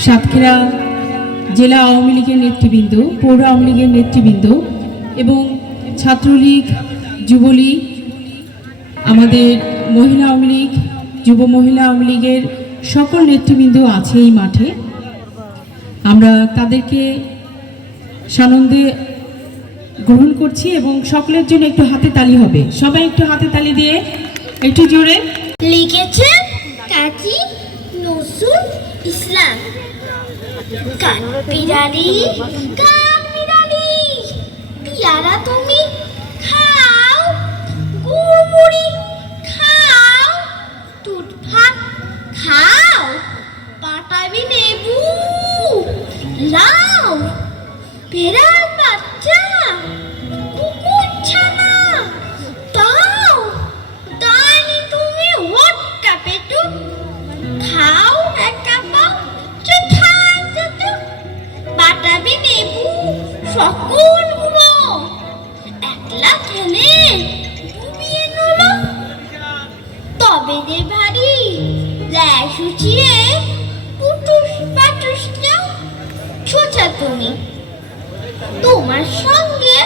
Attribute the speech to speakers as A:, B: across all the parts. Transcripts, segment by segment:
A: সাতক্ষীরা জেলা আওয়ামী লীগের নেতৃবৃন্দ, পৌর আওয়ামী লীগের নেতৃবৃন্দ এবং ছাত্রলীগ, যুবলীগ, আমাদের মহিলা আওয়ামী লীগ, যুব মহিলা আওয়ামী লীগের সকল নেতৃবৃন্দ আছে এই মাঠে। আমরা তাদেরকে সানন্দে গ্রহণ করছি এবং সকলের জন্য একটু হাতে তালি হবে। সবাই একটু হাতে তালি দিয়ে একটু জোরে।
B: লিখেছেন কাজী নজরুল ইসলাম। কান বিড়ালি কান বিড়ালি, পিয়ারা তুমি খাও, গুড়মুড়ি খাও দুধ ভাত খাও পাটাবি লেবু, লাও ভেড়ার গুলো একলা খেলে ডুবিয়ে নল তবে রে ভারী ল্যাস উচিয়ে পুটুস পাটুস ছোচা তুমি। তোমার সঙ্গে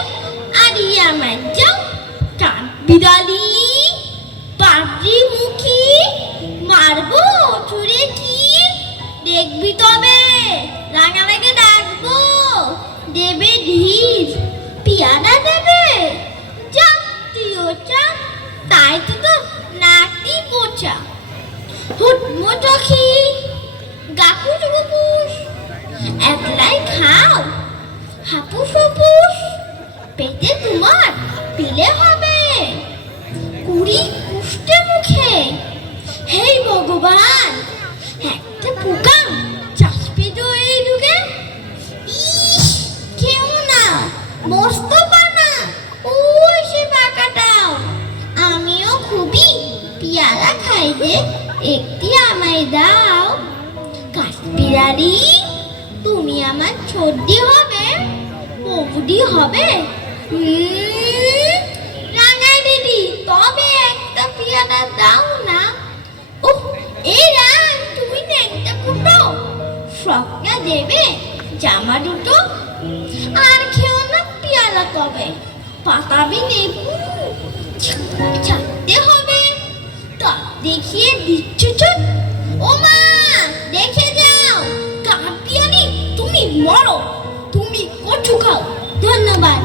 B: হুটমো গাকুস গুকুস একলাই খাও। হাপুস হুপুস পেটে তোমার পিলে হবে। কুড়ি কুষ্টে মুখে। হেই ভগবান, একটা পোকা চাষবে তো এই যুগে। কেউ না, মস্ত পানা। ওই সে পাকাটাও। আমিও খুবই পিয়ারা খাই দে একটি আমায় দাও। কাঠবিড়ালি তুমি আমার ছোটদি হবে, বৌদি হবে। তবে একটা দাও না। ও এই রাং তুমি ন্যাংটা কুটো ফ্রকটা দেবে, জামা দুটো। আর খেও না পিয়ারা তবে, পাতাবি নেবু। দেখিয়ে দিচ্ছ ও মা দেখে যাও। কাপিয়ানি তুমি মরো। তুমি কচু খাও। ধন্যবাদ।